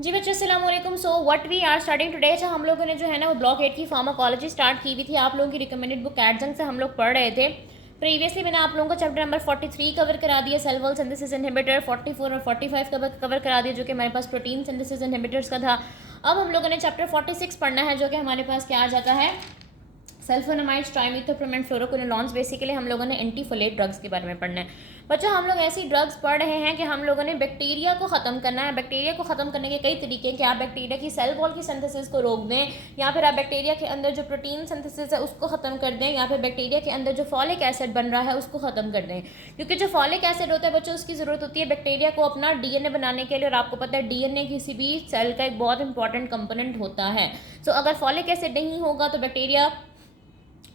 जी बच्चों अस्सलाम वालेकुम। So what we are starting today. अच्छा, हम लोगों ने जो है ना वो ब्लॉक 8 की फार्माकोलॉजी स्टार्ट की हुई थी। आप लोगों की रिकमेंडेड बुक एडजंग से हम लोग पढ़ रहे थे। प्रीवियसली मैंने आप लोगों को चैप्टर नंबर 43 कवर करा दिया, सेल वॉल सिंथेसिस इनहिबिटर, 44 और 45 कवर करा दिया जो कि हमारे पास प्रोटीन सिंथेसिस इनहिबिटर्स का था। अब हम लोगों ने चैप्टर 46 पढ़ना है जो कि हमारे पास क्या आ जाता है, सल्फोनामाइड्स, ट्राइमिथोप्रोम एंड फ्लोरोक्विनोलॉन्स। बेसिकली हम लोगों ने एंटीफोलेट ड्रग्स के बारे में पढ़ना है। बच्चों हम लोग ऐसी ड्रग्स पढ़ रहे हैं कि हम लोगों ने बैक्टीरिया को ख़त्म करना है। बैक्टीरिया को ख़त्म करने के कई तरीके कि आप बैक्टीरिया की सेल वॉल की सिंथेसिस को रोक दें, या फिर आप बैक्टीरिया के अंदर जो प्रोटीन सिंथेसिस है उसको ख़त्म कर दें, या फिर बैक्टीरिया के अंदर जो फॉलिक एसिड बन रहा है उसको ख़त्म कर दें। क्योंकि जो फॉलिक एसिड होता है बच्चों, उसकी ज़रूरत होती है बैक्टीरिया को अपना डीएनए बनाने के लिए, और आपको पता है डीएनए किसी भी सेल का एक बहुत इंपॉर्टेंट कंपोनेंट होता है। सो अगर फॉलिक एसिड नहीं होगा तो बैक्टीरिया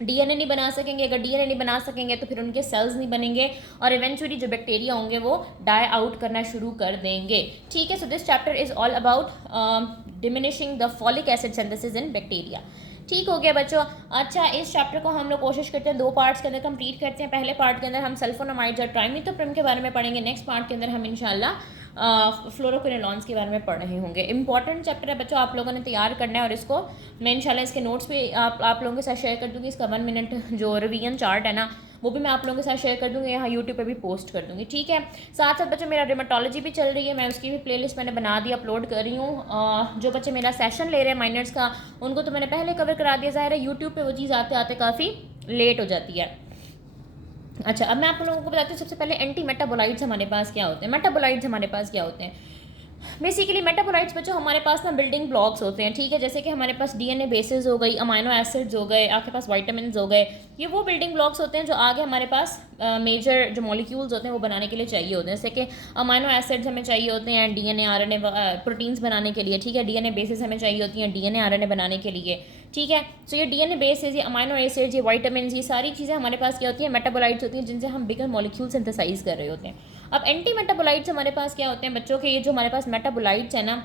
डीएनए नहीं बना सकेंगे। अगर डीएनए नहीं बना सकेंगे तो फिर उनके सेल्स नहीं बनेंगे, और इवेंचुअली जो बैक्टीरिया होंगे वो डाई आउट करना शुरू कर देंगे। ठीक है, so this chapter is all about diminishing the folic acid synthesis in bacteria. ठीक हो गया बच्चों। अच्छा, इस चैप्टर को हम लोग कोशिश करते हैं 2 पार्ट्स के अंदर कंप्लीट करते हैं। पहले पार्ट के अंदर हम सल्फोनामाइड्स और ट्राइमिथोप्रिम के बारे में पढ़ेंगे। नेक्स्ट पार्ट के अंदर हम इंशाल्लाह फ्लोरोक्विनोलॉन्स के बारे में पढ़ रहे होंगे। इंपॉर्टेंट चैप्टर है बच्चों, आप लोगों ने तैयार करना है, और इसको मैं इंशाल्लाह इसके नोट्स भी आप लोगों के साथ शेयर कर दूँगी। इसका 1 मिनट जो रिवीजन चार्ट है ना वो भी मैं आप लोगों के साथ शेयर कर दूँगी, यहाँ यूट्यूब पे भी पोस्ट कर दूँगी। ठीक है, साथ साथ बच्चों मेरा रिमेटोलॉजी भी चल रही है, मैं उसकी भी प्लेलिस्ट मैंने बना दी, अपलोड कर रही हूँ। जो बच्चे मेरा सेशन ले रहे हैं माइनर्स का, उनको तो मैंने पहले कवर करा दिया। ज़ाहिर है यूट्यूब पे वो चीज़ आते आते काफ़ी लेट हो जाती है। अच्छा, अब मैं आप लोगों को बताती हूँ सबसे पहले एंटी मेटाबोलाइट्स हमारे पास क्या होते हैं, मेटाबोलाइट्स हमारे पास क्या होते हैं। बेसिकली मेटाबोलाइट्स बच्चों हमारे पास ना बिल्डिंग ब्लॉक्स होते हैं। ठीक है, जैसे कि हमारे पास डीएनए बेसिस हो गई, अमाइनो एसिड्स हो गए, आपके पास विटामिन हो गए, ये वो बिल्डिंग ब्लॉक्स होते हैं जो आगे हमारे पास मेजर जो मॉलिक्यूल्स होते हैं वो बनाने के लिए चाहिए होते हैं। जैसे कि अमाइनो एसिड्स हमें चाहिए होते हैं डीएनए आरएनए प्रोटीन्स बनाने के लिए। ठीक है, डीएनए बेसिस हमें चाहिए होती हैं डीएनए आरएनए बनाने के लिए। ठीक है, सो ये डीएनए बेसिस, ये अमाइनो एसिड्स, ये विटामिन, ये सारी चीज़ें हमारे पास क्या होती हैं, मेटाबोलाइट्स होती हैं, जिनसे हम बिगर मॉलिक्यूल सिंथेसाइज कर रहे होते हैं। अब एंटी मेटाबोलाइट्स हमारे पास क्या होते हैं बच्चों के, ये जो हमारे पास मेटाबोलाइट्स है ना,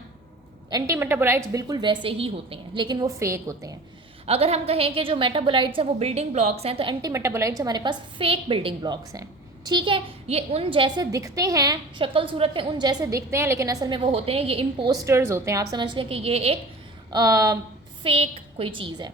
एंटी मेटाबोलाइट्स बिल्कुल वैसे ही होते हैं लेकिन वो फेक होते हैं। अगर हम कहें कि जो मेटाबोलाइट्स हैं वो बिल्डिंग ब्लॉक्स हैं, तो एंटी मेटाबोलाइट्स हमारे पास फेक बिल्डिंग ब्लॉक्स हैं। ठीक है, ये उन जैसे दिखते हैं, शक्ल सूरत में उन जैसे दिखते हैं, लेकिन असल में वो होते हैं, ये इम्पोस्टर्स होते हैं। आप समझ लें कि ये एक फेक कोई चीज़ है।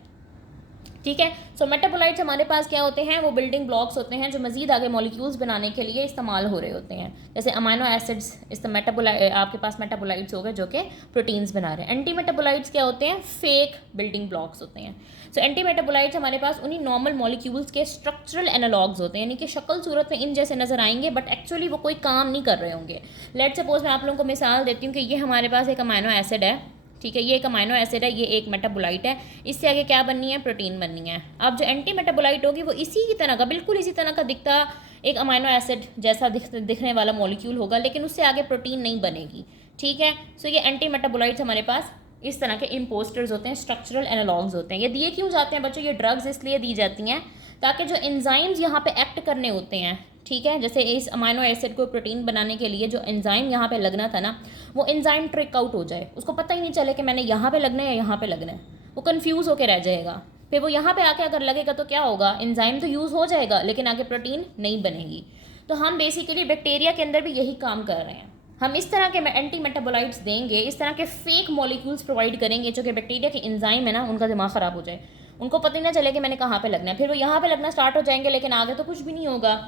ठीक है, सो मेटाबोलाइट्स हमारे पास क्या होते हैं, वो बिल्डिंग ब्लॉक्स होते हैं जो मजीद आगे मॉलिक्यूल्स बनाने के लिए इस्तेमाल हो रहे होते हैं। जैसे अमाइनो एसिड्स, इस मेटाबोलाइट आपके पास मेटाबोलाइट्स हो गए जो कि प्रोटीन्स बना रहे हैं। एंटी मेटाबोलाइट्स क्या होते हैं, फेक बिल्डिंग ब्लॉक्स होते हैं। सो एंटी मेटाबोलाइट्स हमारे पास उन्हीं नॉर्मल मॉलिक्यूल्स के स्ट्रक्चरल एनालॉग्स होते हैं, यानी कि शक्ल सूरत में इन जैसे नजर आएंगे बट एक्चुअली वो कोई काम नहीं कर रहे होंगे। लेट सपोज मैं आप लोगों को मिसाल देती हूँ कि ये हमारे पास एक अमाइनो एसिड है। ठीक है, ये एक अमाइनो एसिड है, ये एक मेटाबोलाइट है, इससे आगे क्या बननी है, प्रोटीन बननी है। अब जो एंटी मेटाबोलाइट होगी वो इसी की तरह का, बिल्कुल इसी तरह का दिखता एक अमाइनो एसिड जैसा दिखने वाला मॉलिक्यूल होगा, लेकिन उससे आगे प्रोटीन नहीं बनेगी। ठीक है, सो ये एंटी मेटाबोलाइट्स हमारे पास इस तरह के इम्पोस्टर्स होते हैं, स्ट्रक्चरल एनालॉग्स होते हैं। ये दिए क्यों जाते हैं बच्चों, ये ड्रग्स इसलिए दी जाती हैं ताकि जो एंजाइम्स यहाँ पे एक्ट करने होते हैं, ठीक है, जैसे इस अमाइनो एसिड को प्रोटीन बनाने के लिए जो एंजाइम यहाँ पे लगना था ना, वो एंजाइम ट्रिक आउट हो जाए, उसको पता ही नहीं चले कि मैंने यहाँ पे लगना है या यहाँ पे लगना है, वो कंफ्यूज होकर रह जाएगा। फिर वो यहाँ पे आके अगर लगेगा तो क्या होगा, एंजाइम तो यूज़ हो जाएगा लेकिन आगे प्रोटीन नहीं बनेगी। तो हम बेसिकली बैक्टीरिया के अंदर भी यही काम कर रहे हैं। हम इस तरह के एंटी मेटाबोलाइट्स देंगे, इस तरह के फेक मॉलिक्यूल्स प्रोवाइड करेंगे जो कि बैक्टीरिया के एंजाइम है ना, उनका दिमाग ख़राब हो जाए, उनको पता ही ना चले कि मैंने कहाँ पे लगना है। फिर वो यहाँ पे लगना स्टार्ट हो जाएंगे लेकिन आगे तो कुछ भी नहीं होगा,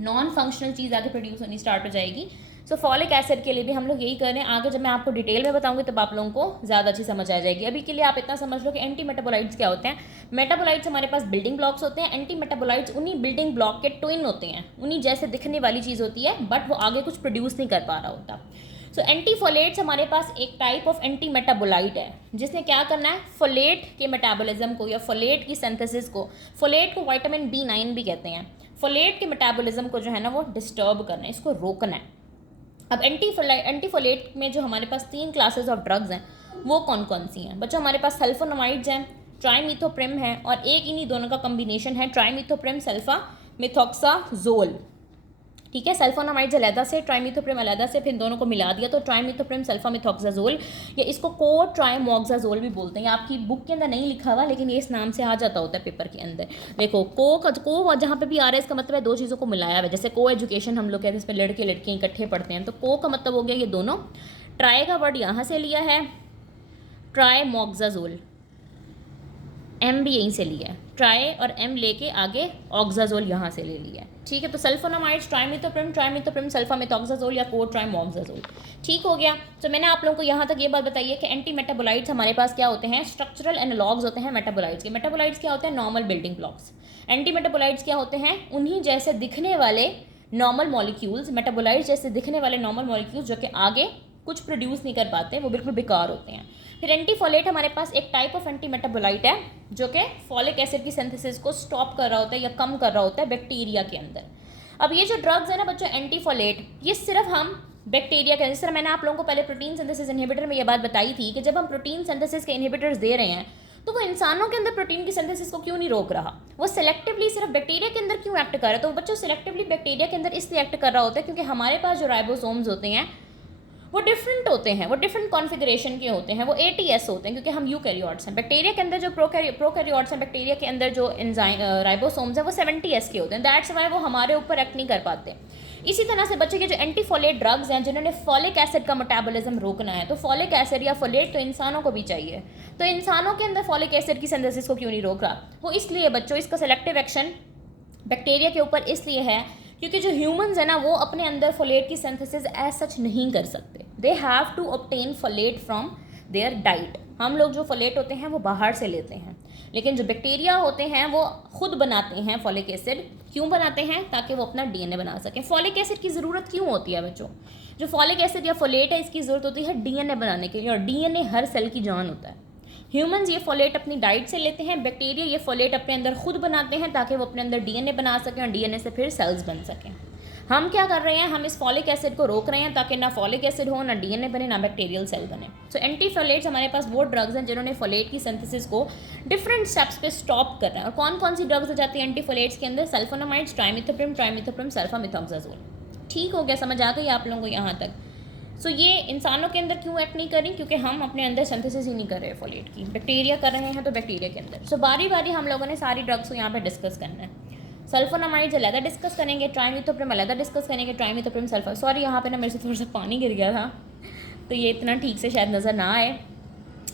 नॉन फंक्शनल चीज़ आगे प्रोड्यूस होनी स्टार्ट हो जाएगी। सो फॉलिक एसिड के लिए भी हम लोग यही कर रहे हैं। आगे जब मैं आपको डिटेल में बताऊंगी तब आप लोगों को ज़्यादा अच्छी समझ आ जाएगी। अभी के लिए आप इतना समझ लो कि एंटी मेटाबोलाइट्स क्या होते हैं। मेटाबोलाइट्स हमारे पास बिल्डिंग ब्लॉक्स होते हैं, एंटी मेटाबोलाइट्स उन्हीं बिल्डिंग ब्लॉक के ट्विन होते हैं, उन्हीं जैसे दिखने वाली चीज़ होती है बट वो आगे कुछ प्रोड्यूस नहीं कर पा रहा होता। सो एंटीफोलेट्स हमारे पास एक टाइप ऑफ एंटी मेटाबोलाइट है जिसने क्या करना है, फोलेट के मेटाबॉलिज्म को या फोलेट की सिंथेसिस को, फोलेट को विटामिन B9 भी कहते हैं, फोलेट के मेटाबॉलिज्म को जो है ना वो डिस्टर्ब करना है, इसको रोकना है। अब एंटीफोलेट में जो हमारे पास 3 क्लासेस ऑफ ड्रग्स हैं वो कौन कौन सी हैं बच्चों, हमारे पास सल्फोनामाइड्स हैं, ट्राइमिथोप्रिम है, और एक इन्हीं दोनों का कम्बिनेशन है ट्राइमिथोप्रिम सल्फा मिथॉक्साजोल। ठीक है, सल्फोनामाइड्स अलहदा से, ट्राइमिथोप्रिम अलहदा से, फिर दोनों को मिला दिया तो ट्राइमिथोप्रिम सल्फामिथॉक्साजोल, या इसको को ट्राइमोक्साजोल भी बोलते हैं। आपकी बुक के अंदर नहीं लिखा हुआ लेकिन ये इस नाम से आ जाता होता है पेपर के अंदर। देखो को जहाँ पे भी आ रहा है इसका मतलब है 2 चीज़ों को मिलाया हुआ है। जैसे को एजुकेशन हम लोग कहते हैं, इसमें लड़के लड़कियाँ इकट्ठे पढ़ते हैं, तो को का मतलब हो गया ये दोनों। ट्राई का वर्ड यहाँ से लिया है, ट्राइमोक्साजोल, एम भी यहीं से लिया है, ट्राई और एम लेके आगे ऑक्साजोल यहाँ से ले लिया है, ठीक है। तो सल्फोनामाइड्स ट्राइमिथोप्रिम सल्फामिथोक्साजोल या कोड ट्राइमोक्साजोल, ठीक हो गया। तो मैंने आप लोगों को यहाँ तक ये बात बताई है कि एंटी मेटाबोलाइट्स हमारे पास क्या होते हैं, स्ट्रक्चरल एनालॉग्स होते हैं मेटाबोलाइट्स के। मेटाबोलाइट्स क्या होते हैं, normal building blocks. Anti metabolites क्या होते हैं, उन्हीं जैसे दिखने वाले नॉर्मल मॉलिक्यूल्स, मेटाबोलाइट्स जैसे दिखने वाले नॉर्मल मॉलिक्यूल्स जो कि आगे कुछ प्रोड्यूस नहीं कर पाते, वो बिल्कुल बेकार होते हैं। फिर एंटीफोलेट हमारे पास एक टाइप ऑफ एंटी मेटाबोलाइट है जो कि फॉलिक एसिड की सिंथेसिस को स्टॉप कर रहा होता है या कम कर रहा होता है बैक्टीरिया के अंदर। अब ये जो ड्रग्स है ना बच्चों, एंटीफोलेट, ये सिर्फ हम बैक्टीरिया के, जिस तरह मैंने आप लोगों को पहले प्रोटीन सिंथेसिस इनहिबिटर में ये बात बताई थी कि जब हम प्रोटीन सिंथेसिस के इनहिबिटर्स दे रहे हैं तो वो इंसानों के अंदर प्रोटीन की सिंथेसिस को क्यों नहीं रोक रहा, वो सेलेक्टिवली सिर्फ बैक्टीरिया के अंदर क्यों एक्ट कर रहा है। तो बच्चों सेलेक्टिवली बैक्टीरिया के अंदर इसलिए एक्ट कर रहा होता है क्योंकि हमारे पास जो राइबोसोम्स होते हैं वो डिफरेंट होते हैं, वो डिफरेंट कॉन्फ़िगरेशन के होते हैं, वो ATS होते हैं क्योंकि हम यूकैरियोट्स हैं। बैक्टीरिया के अंदर जो प्रोकैरियोट्स हैं, बैक्टीरिया के अंदर जो एंजाइम राइबोसोम्स हैं वो 70S के होते हैं। दैट्स वाई वो हमारे ऊपर एक्ट नहीं कर पाते। इसी तरह से बच्चे के जो एंटीफोलेट ड्रग्स हैं जिन्होंने फॉलिक एसिड का मेटाबॉलिज्म रोकना है, तो फॉलिक एसिड या फोलेट तो इंसानों को भी चाहिए, तो इंसानों के अंदर फॉलिक एसिड की सिंथेसिस को क्यों नहीं रोक रहा, वो इसलिए बच्चों इसका सेलेक्टिव एक्शन बैक्टीरिया के ऊपर इसलिए है क्योंकि जो ह्यूमंस है ना वो अपने अंदर फोलेट की सिंथेसिस एज सच नहीं कर सकते। They have to obtain folate from their diet. हम लोग जो फोलेट होते हैं वो बाहर से लेते हैं, लेकिन जो बैक्टीरिया होते हैं वो खुद बनाते हैं फॉलिक एसिड। क्यों बनाते हैं, ताकि वो अपना DNA बना सकें। फॉलिक एसिड की ज़रूरत क्यों होती है बच्चों, जो फॉलिक एसिड या फोलेट है इसकी ज़रूरत होती है DNA बनाने के लिए, और DNA हर सेल की जान होता है। ह्यूमंस ये फोलेट अपनी डाइट से लेते हैं, बैक्टीरिया ये फोलेट अपने अंदर खुद बनाते हैं ताकि वो अपने अंदर DNA बना सकें और DNA से फिर सेल्स बन सकें। हम क्या कर रहे हैं, हम इस फॉलिक एसिड को रोक रहे हैं ताकि ना फॉलिक एसिड हो, ना DNA बने, ना बैक्टीरियल सेल बने। सो एंटीफोलेट्स हमारे पास वो ड्रग्स हैं जिन्होंने फोलेट की सिंथेसिस को डिफरेंट स्टेप्स पे स्टॉप कर रहे हैं। और कौन कौन सी ड्रग्स हो जाती है एंटीफोलेट्स के अंदर, सल्फोनामाइड्स, ट्राइमिथोप्रिम सल्फामिथोक्साजोल। ठीक हो गया, समझ आ गई आप लोगों को यहाँ तक। सो ये इंसानों के अंदर क्यों एक्ट नहीं कर रही, क्योंकि हम अपने अंदर सिंथेसिस ही नहीं कर रहे फोलेट की। बैक्टीरिया कर रहे हैं तो बैक्टीरिया के अंदर। सो बारी बारी हम लोगों ने सारी ड्रग्स को यहाँ पे डिस्कस करना है। सल्फोनामाइड्स अलग डिस्कस करेंगे, ट्राइमिथोप्रिम अलग डिस्कस करेंगे, ट्राइमिथोप्रिम सल्फा, सॉरी यहाँ पे ना मेरे से थोड़ा सा पानी गिर गया था तो ये इतना ठीक से शायद नज़र ना आए,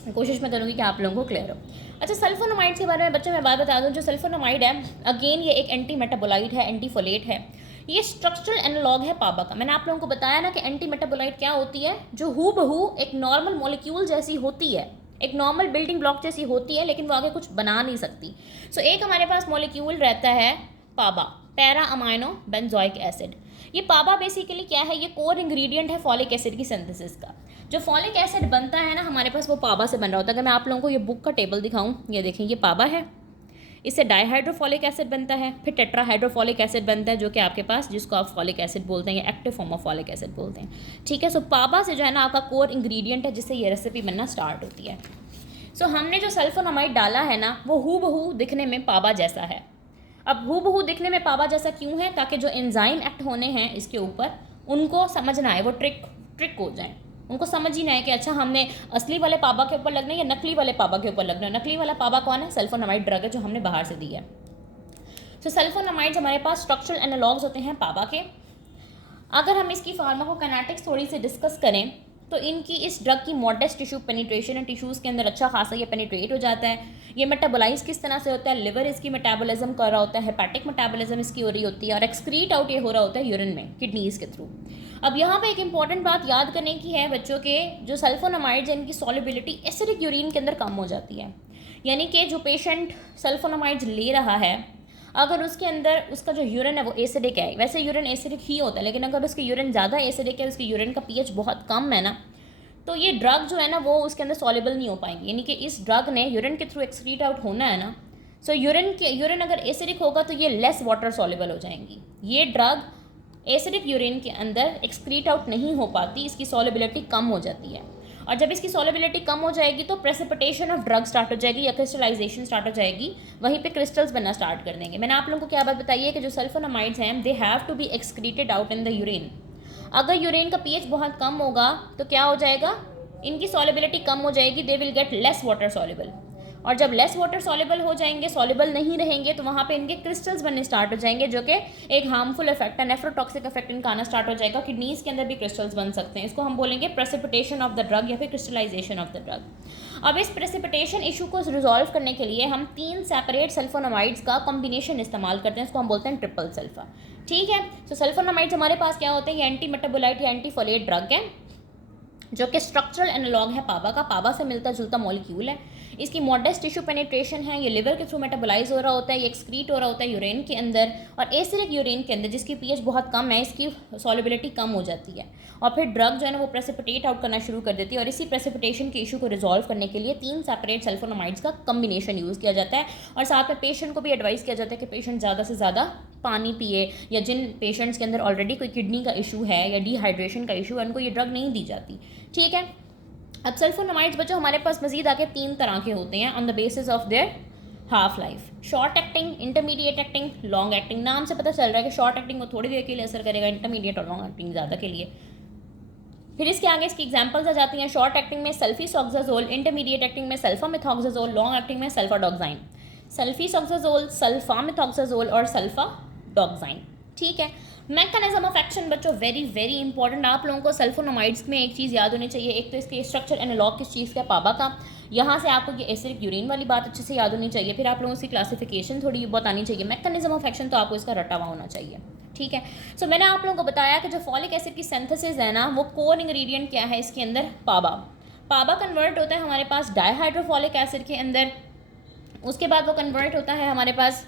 कोशिश मैं करूँगी कि आप लोगों को क्लियर हो। अच्छा, सल्फोनामाइड्स के बारे में बच्चों मैं बात बता दूँ। जो सल्फोनामाइड है अगेन ये एक एंटी मेटाबोलाइट है, एंटीफोलेट है। ये स्ट्रक्चरल एनालॉग है पाबा का। मैंने आप लोगों को बताया ना कि एंटी मेटाबोलाइट क्या होती है, जो हूबहू एक नॉर्मल मॉलिक्यूल जैसी होती है, एक नॉर्मल बिल्डिंग ब्लॉक जैसी होती है, लेकिन वो आगे कुछ बना नहीं सकती। सो एक हमारे पास मॉलिक्यूल रहता है पाबा, पैरा अमाइनो बेंजोइक एसिड। ये पाबा बेसिकली क्या है, ये कोर इंग्रेडिएंट है फॉलिक एसिड की सिंथेसिस का। जो फॉलिक एसिड बनता है ना हमारे पास वो पाबा से बन रहा होता है। अगर मैं आप लोगों को ये बुक का टेबल दिखाऊं, ये देखें, ये पाबा है, इससे डाइहाइड्रोफॉलिक एसिड बनता है, फिर टेट्राहाइड्रोफॉलिक एसिड बनता है जो कि आपके पास, जिसको आप फॉलिक एसिड बोलते हैं या active form of folic acid बोलते हैं। ठीक है, सो पाबा से जो है ना आपका कोर इंग्रेडिएंट है जिससे ये रेसिपी बनना स्टार्ट होती है। सो हमने जो सल्फोनामाइड डाला है ना वो हूबहू दिखने में पाबा जैसा है। अब हूबहू दिखने में पाबा जैसा क्यों है, ताकि जो एंजाइम एक्ट होने हैं इसके ऊपर उनको समझना है, वो ट्रिक हो जाए, उनको समझ ही ना है कि अच्छा हमने असली वाले पाबा के ऊपर लगना है या नकली वाले पाबा के ऊपर लगना है। नकली वाला पाबा कौन है, सल्फोनामाइड ड्रग है जो हमने बाहर से दी है। तो सल्फोनामाइड्स हमारे पास स्ट्रक्चरल एनालॉग्स होते हैं पाबा के। अगर हम इसकी फार्माकोकाइनेटिक्स थोड़ी सी डिस्कस करें तो इनकी इस ड्रग की मॉडेस्ट टिश्यू पेनिट्रेशन है, टिश्यूज़ के अंदर अच्छा खासा ये पेनिट्रेट हो जाता है। ये मेटाबोलाइज किस तरह से होता है, लिवर इसकी मेटाबॉलिज्म कर रहा होता है, हेपेटिक मेटाबॉलिज्म इसकी हो रही होती है, और एक्सक्रीट आउट ये हो रहा होता है यूरिन में, किडनीज़ के थ्रू। अब यहाँ पे एक इंपॉर्टेंट बात याद करने की है बच्चों के, जो सल्फोनामाइड्स हैं इनकी सॉल्युबिलिटी एसिडिक यूरिन के अंदर कम हो जाती है। यानी कि जो पेशेंट सल्फोनामाइड्स ले रहा है, अगर उसके अंदर उसका जो यूरिन है वो एसिडिक है, वैसे यूरिन एसिडिक ही होता है, लेकिन अगर उसकी यूरिन ज़्यादा एसिडिक है, उसकी यूरिन का pH बहुत कम है ना, तो ये ड्रग जो है ना वो उसके अंदर सॉल्युबल नहीं हो पाएंगी। यानी कि इस ड्रग ने यूरिन के थ्रू एक्सक्रीट आउट होना है ना, सो यूरिन अगर एसिडिक होगा तो ये लेस वाटर सॉल्युबल हो जाएंगी। ये ड्रग एसिडिक यूरिन के अंदर एक्सक्रीट आउट नहीं हो पाती, इसकी सॉल्युबिलिटी कम हो जाती है। और जब इसकी सॉल्युबिलिटी कम हो जाएगी तो प्रेसिपिटेशन ऑफ ड्रग स्टार्ट हो जाएगी या क्रिस्टलाइजेशन स्टार्ट हो जाएगी, वहीं पे क्रिस्टल्स बनना स्टार्ट कर देंगे। मैंने आप लोगों को क्या बात बताई है कि जो सल्फोनामाइड्स हैं they have to be excreted out in the urine. अगर यूरिन का pH बहुत कम होगा तो क्या हो जाएगा, इनकी सॉल्युबिलिटी कम हो जाएगी, they will get less water soluble. और जब लेस वाटर सॉल्युबल हो जाएंगे, सॉल्युबल नहीं रहेंगे, तो वहाँ पे इनके क्रिस्टल्स बनने स्टार्ट हो जाएंगे, जो कि एक हार्मफुल इफेक्ट है, नेफ्रोटॉक्सिक इफेक्ट इनका आना स्टार्ट हो जाएगा। किडनीज के अंदर भी क्रिस्टल्स बन सकते हैं। इसको हम बोलेंगे प्रेसिपिटेशन ऑफ द ड्रग या फिर क्रिस्टलाइजेशन ऑफ द ड्रग। अब इस प्रेसिपिटेशन इशू को रिजॉल्व करने के लिए हम 3 सेपरेट सल्फोनामाइड्स का कॉम्बिनेशन इस्तेमाल करते हैं। इसको हम बोलते हैं ट्रिपल सल्फा। ठीक है, तो सल्फोनामाइड्स हमारे पास क्या होते हैं? ये एंटी मेटाबोलाइट या एंटी फोलेट ड्रग है, जो कि स्ट्रक्चरल एनालॉग है पाबा का। पाबा से मिलता जुलता मॉलिक्यूल है। इसकी मॉडेस्ट टिश्यू पेनिट्रेशन है, ये लिवर के थ्रू मेटाबोलाइज हो रहा होता है, ये एक्सक्रीट हो रहा होता है यूरिन के अंदर, और एसिडिक यूरिन के अंदर जिसकी पीएच बहुत कम है, इसकी सॉल्युबिलिटी कम हो जाती है, और फिर ड्रग जो है ना वो प्रेसिपिटेट आउट करना शुरू कर देती है। और इसी प्रेसिपिटेशन के इशू को रिजॉल्व करने के लिए 3 सेपरेट सल्फोनामाइड्स का कम्बिनेशन यूज़ किया जाता है। और साथ में पेशेंट को भी एडवाइस किया जाता है कि पेशेंट ज़्यादा से ज़्यादा पानी पिए, या जिन पेशेंट्स के अंदर ऑलरेडी कोई किडनी का इशू है या डिहाइड्रेशन का इशू है, उनको ये ड्रग नहीं दी जाती। ठीक है, अब सल्फोनामाइड्स बच्चों हमारे पास मजीद आके 3 तरह के होते हैं on the basis of their half life. Short acting, intermediate acting, long acting. नाम से पता चल रहा है कि शॉर्ट एक्टिंग को थोड़ी देर के लिए असर करेगा, इंटरमीडिएट और लॉन्ग एक्टिंग ज़्यादा के लिए। फिर इसके आगे इसकी एग्जांपल्स आ जाती हैं। शॉर्ट एक्टिंग में सल्फीसॉक्साजोल, इंटरमीडिएट एक्टिंग में सल्फामेथॉक्साजोल, लॉन्ग एक्टिंग में सल्फाडॉक्साइन। सल्फीसॉक्साजोल, सल्फामेथॉक्साजोल और सल्फाडॉक्साइन। ठीक है, मैकेनिज्म ऑफ एक्शन बच्चों वेरी वेरी इंपॉर्टेंट। आप लोगों को सल्फोनामाइड्स में एक चीज़ याद होनी चाहिए, एक तो इसके स्ट्रक्चर एनालॉग किस चीज़ का? पाबा का। यहाँ से आपको ये एसिडिक यूरिन वाली बात अच्छे से याद होनी चाहिए। फिर आप लोगों की क्लासिफिकेशन थोड़ी बहुत आनी चाहिए। मैकेनिज्म ऑफ एक्शन तो आपको इसका रटा हुआ होना चाहिए। ठीक है, सो मैंने आप लोगों को बताया कि जो फॉलिक एसिड की सिंथेसिस है ना, वो कोर इंग्रेडिएंट क्या है इसके अंदर? पाबा। पाबा कन्वर्ट होता है हमारे पास डाईहाइड्रोफॉलिक एसिड के अंदर, उसके बाद वो कन्वर्ट होता है हमारे पास